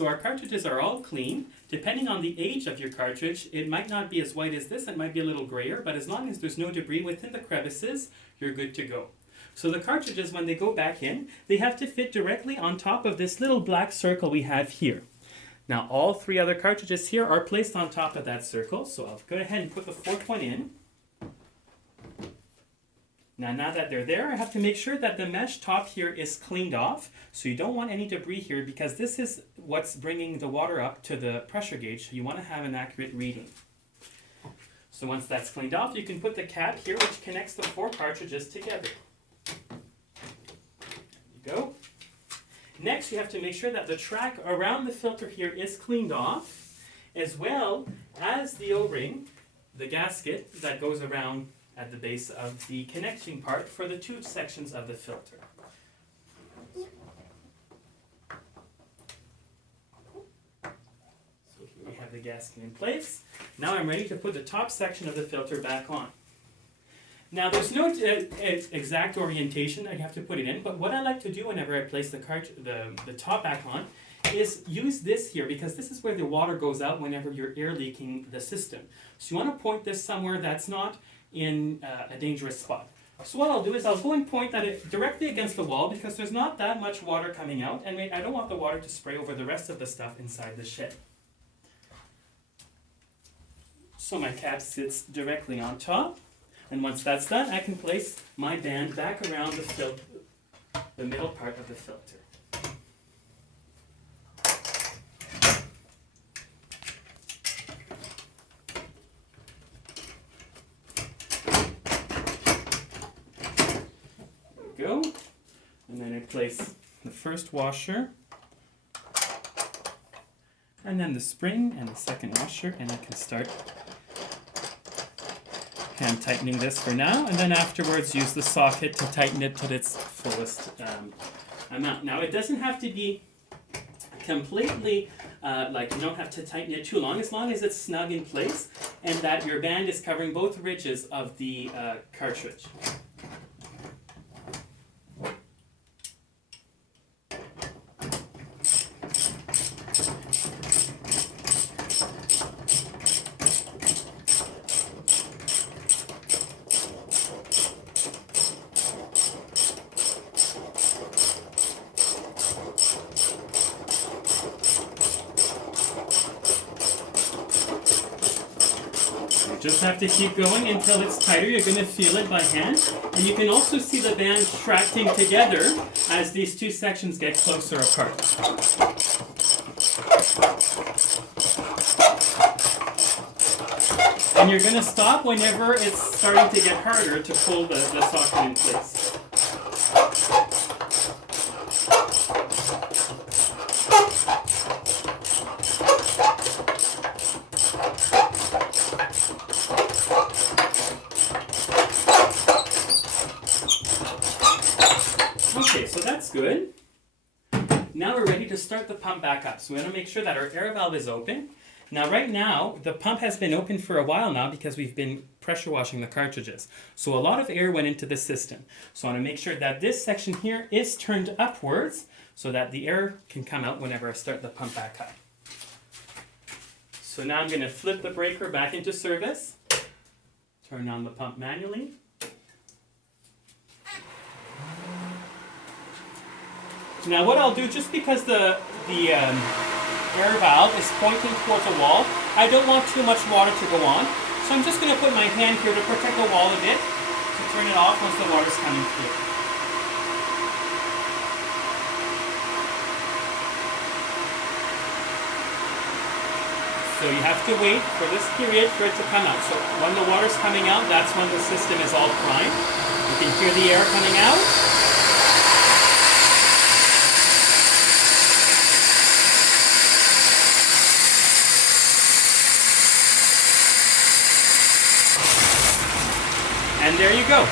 So our cartridges are all clean. Depending on the age of your cartridge, it might not be as white as this, it might be a little grayer, but as long as there's no debris within the crevices, you're good to go. So the cartridges, when they go back in, they have to fit directly on top of this little black circle we have here. Now all three other cartridges here are placed on top of that circle, so I'll go ahead and put the fourth one in. Now that they're there, I have to make sure that the mesh top here is cleaned off. So you don't want any debris here because this is what's bringing the water up to the pressure gauge. So you want to have an accurate reading. So once that's cleaned off, you can put the cap here which connects the four cartridges together. There you go. Next, you have to make sure that the track around the filter here is cleaned off, as well as the O-ring, the gasket that goes around at the base of the connecting part for the two sections of the filter. So here we have the gasket in place. Now I'm ready to put the top section of the filter back on. Now there's no exact orientation I have to put it in, but what I like to do whenever I place the top back on is use this here, because this is where the water goes out whenever you're air leaking the system. So you want to point this somewhere that's not in a dangerous spot. So what I'll do is I'll go and point that directly against the wall because there's not that much water coming out, and I don't want the water to spray over the rest of the stuff inside the shed. So my cap sits directly on top, and once that's done, I can place my band back around the middle part of the filter. Go, and then I place the first washer, and then the spring and the second washer, and I can start hand tightening this for now, and then afterwards use the socket to tighten it to its fullest amount. Now it doesn't have to be completely like you don't have to tighten it too long, as it's snug in place and that your band is covering both ridges of the cartridge. Just have to keep going until it's tighter. You're going to feel it by hand. And you can also see the band tracting together as these two sections get closer apart. And you're going to stop whenever it's starting to get harder to pull the socket in place. Okay, so that's good. Now we're ready to start the pump back up. So we want to make sure that our air valve is open. Now right now, the pump has been open for a while now because we've been pressure washing the cartridges. So a lot of air went into the system. So I want to make sure that this section here is turned upwards so that the air can come out whenever I start the pump back up. So now I'm going to flip the breaker back into service, turn on the pump manually. Now what I'll do, just because the air valve is pointing towards a wall, I don't want too much water to go on. So I'm just going to put my hand here to protect the wall a bit, to turn it off once the water's coming through. So you have to wait for this period for it to come out. So when the water's coming out, that's when the system is all primed. You can hear the air coming out. And there you go.